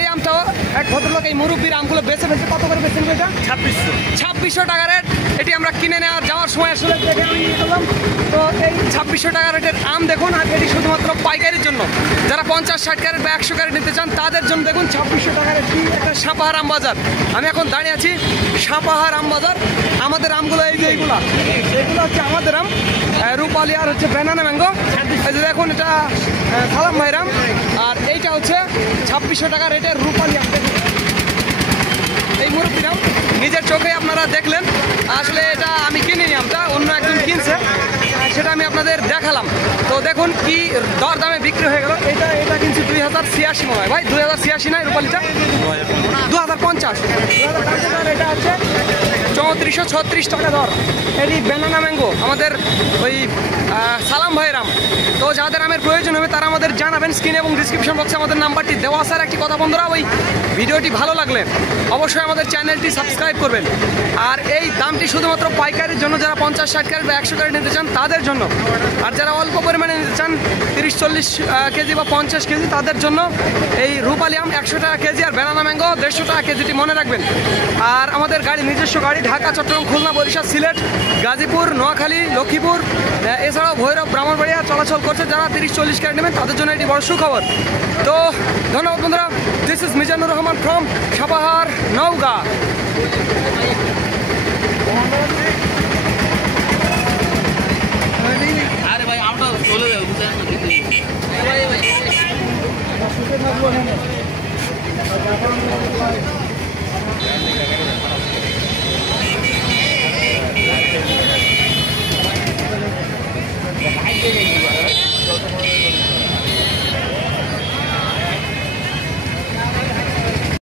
এই আমটাও এক ভদ্রলোক এই মুরব্বীর আমগুলো বেছে ফেলছে। কত করে বেছেন এটা? 2600 টাকা রেট। এটি আমরা কিনে নেওয়ার যাওয়ার সময় আসলে দেখে আমি নিয়ে গেলাম। তো এই 2600 টাকা রেটের আম দেখুন। আর এটি শুধুমাত্র পাইকারির জন্য, যারা 50-60 ক্যারেট বা 100 ক্যারেট নিতে চান তাদের জন্য দেখুন 2600 টাকার একটি একটা সাপাহার আম বাজার। আমি এখন দাঁড়িয়ে আছি সাপাহার আম বাজার। আমাদের আমগুলো এই যে এগুলো হচ্ছে আমাদের আম, রূপালি আর হচ্ছে ব্যানানা ম্যাঙ্গো। এই যে দেখুন এটা সালাম ভাইয়ের আম। আর এইটা হচ্ছে 2600 টাকা রেটের রূপালি আম। এই মুরব্বির আম নিজের চোখে আপনারা দেখলেন। আসলে এটা আমি কিনিনি, আমটা অন্য একজন কিনছে, সেটা আমি আপনাদের দেখালাম। তো দেখুন কি দর দামে বিক্রি হয়ে গেল। এটা কিনছি 2086 মনে হয় ভাই, 2086 নয় রূপালিটা 2050। এটা হচ্ছে 3436 টাকা দর। এটি ব্যানানা ম্যাঙ্গো আমাদের ওই সালাম ভাইয়ের আম। তো যাদের আমের প্রয়োজন হবে তারা আমাদের জানাবেন। স্ক্রিন এবং ডিসক্রিপশন বক্সে আমাদের নাম্বারটি দেওয়া আছে। আর একটি কথা বন্ধুরা, ওই ভিডিওটি ভালো লাগলে অবশ্যই আমাদের চ্যানেলটি সাবস্ক্রাইব করবেন। আর এই দামটি শুধুমাত্র পাইকারির জন্য, যারা 50-60 ক্যারেট বা 100 ক্যারেট নিতে চান তাদের জন্য। আর যারা অল্প পরিমাণে নিতে চান 30-40 কেজি বা 50 কেজি তাদের জন্য এই রূপালি আম 100 টাকা কেজি আর ব্যানানা ম্যাঙ্গো 150 টাকা কেজিটি মনে রাখবেন। আর আমাদের গাড়ি নিজস্ব গাড়ি ঢাকা, চট্টগ্রাম, খুলনা, বরিশাল, সিলেট, গাজীপুর, নোয়াখালী, লক্ষ্মীপুর, এছাড়াও ভৈরব, ব্রাহ্মণবাড়িয়া চলাচল করছে। যারা 30-40 ক্যারেট নেবেন তাদের জন্য এটি বড় সুখবর। তো ধন্যবাদ বন্ধুরা। This is Mizanur Rahman from Sapahar, Naogaon. আরে ভাই আমরা চলে যাবো বুঝলেন না।